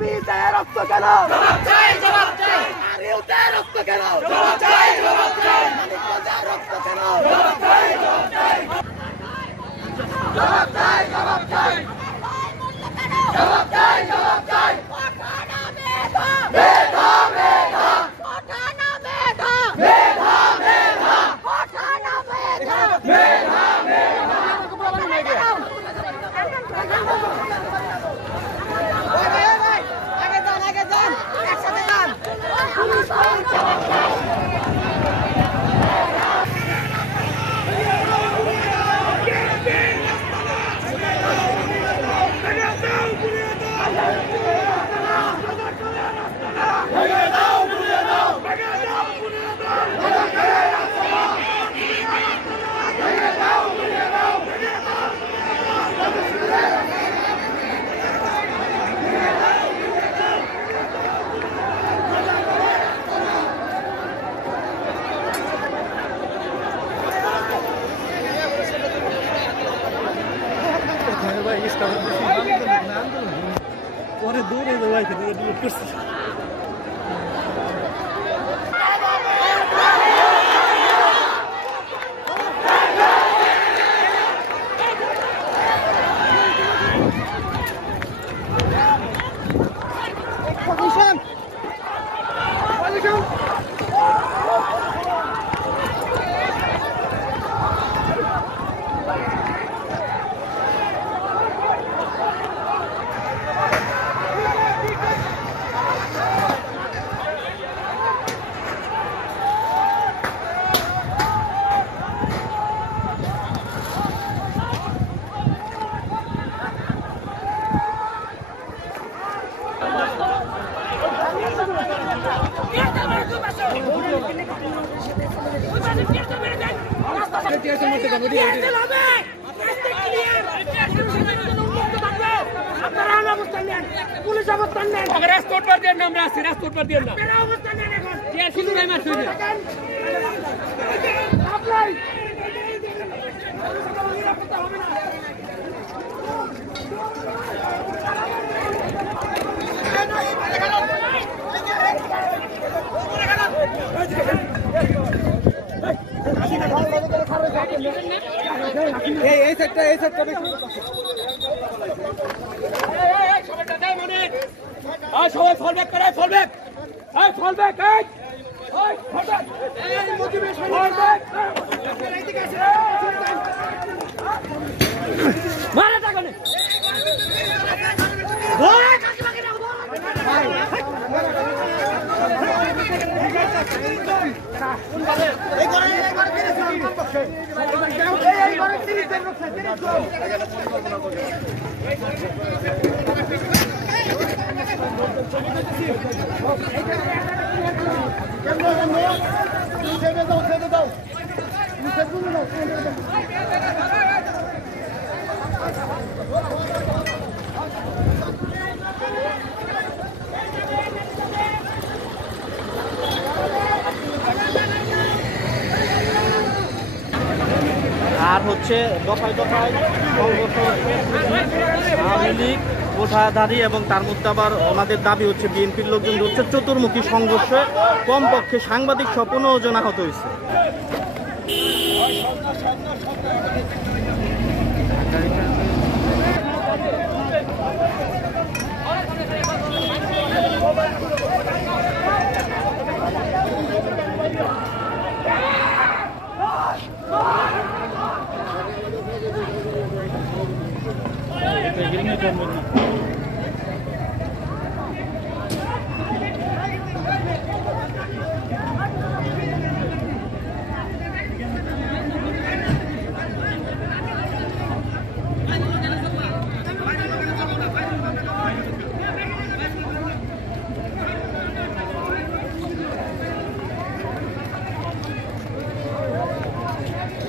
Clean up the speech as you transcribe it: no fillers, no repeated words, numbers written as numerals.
দাবিতে রক্ত কেন? আরিউতে রক্ত কেন? মানিকগঞ্জে রক্ত কেন? পরে দৌড়ে যাওয়াই করছি পুলিশ অবস্থান নেন। রাজকোট পার দিয়ে নাম রাখছি, রাজকোট পার দিয়ে নাম অবস্থান নেন। এখন শুধু নাই মার শুনে এই সেটটা সবাই ফলব্যাক করে ফলব্যাক ফলব্যাক মারা টাকা নেই আর হচ্ছে দফায় দফায় আওয়ামী লীগ কোঠাধারী এবং তার মধ্যে আবার ওনাদের দাবি হচ্ছে বিএনপির লোকজন হচ্ছে চতুর্মুখী সংঘর্ষে কমপক্ষে সাংবাদিক সহ 15 জন আহত হয়েছে। Geringe